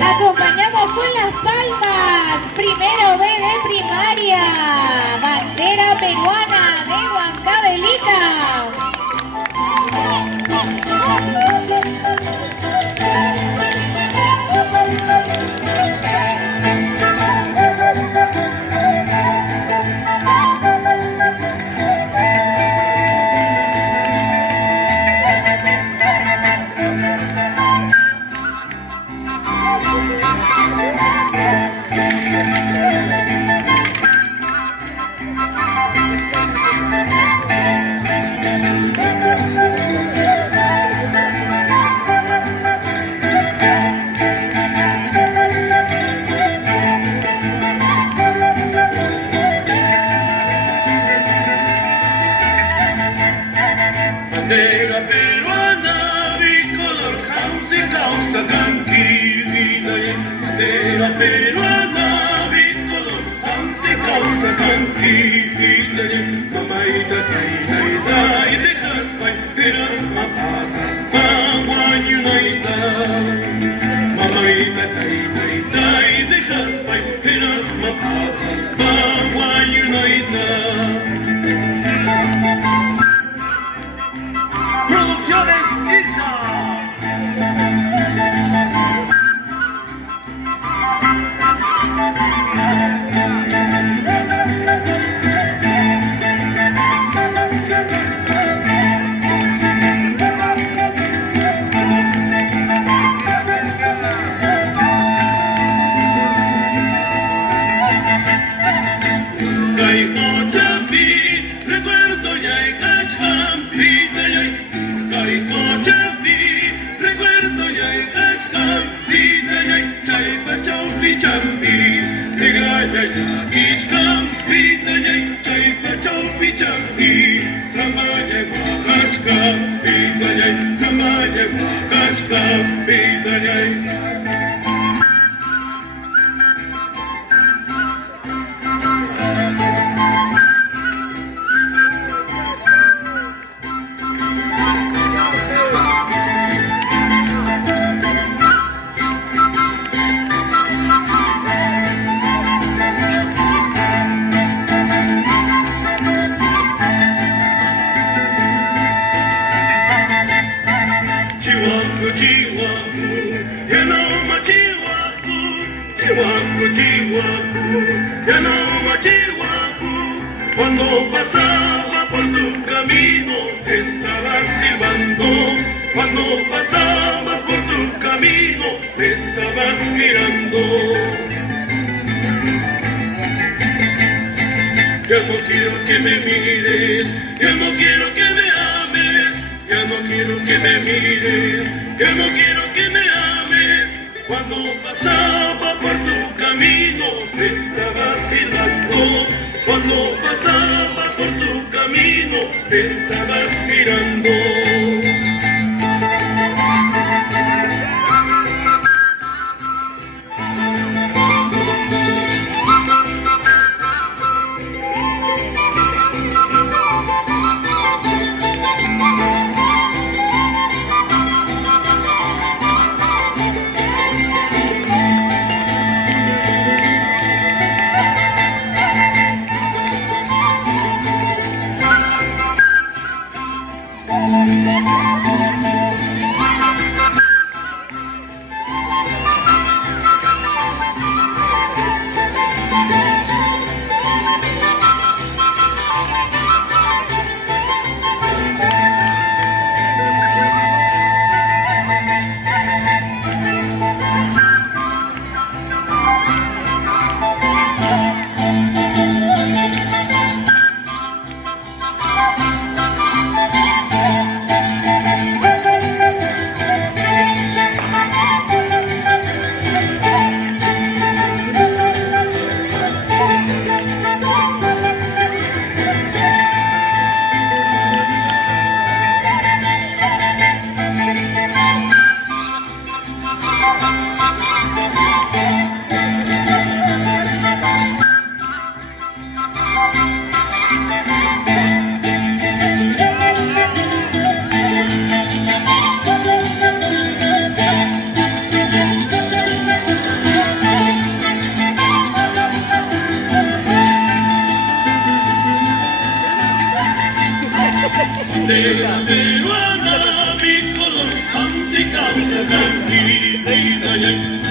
Acompañamos con las palmas. Primero B de primaria. Bandera peruana de Huancavelica. Bandera peruana, bicolor, causa y causa tranquilidad. Bandera peruana, bicolor, causa y causa tranquilidad. Mamaita, taita, y dejas paiperas, mapasas, maguayunaita. Mamaita, taita, y dejas paiperas, mapasas, maguayunaita. Producciones ISA. Recuerdo ya el cachcampi de recuerdo ya el cachcampi de chaipa chaupi champi, tegaya ya ichcampi de chaipa chaupi champi, samaya guajachcampi de samaya guajachcampi de. Cuando pasaba por tu camino estabas silbando. Cuando pasabas por tu camino me estabas mirando. Ya no quiero que me mires, ya no quiero que me ames, ya no quiero que me mires, ya no quiero que me ames. Cuando pasaba por tu camino me estabas silbando. Cuando pasaba por tu camino me estabas mirando.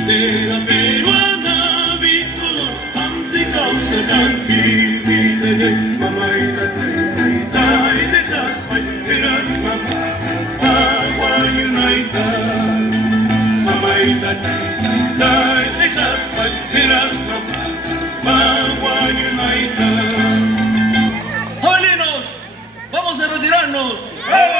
bandera peruana, bicolor, ansi causa tranquilidad. Mamaita, taita, y dejas banderas, mamazas, agua united. Mamaita, taita, y dejas banderas, mamazas, agua united. ¡Jóvenes! ¡Vamos a retirarnos!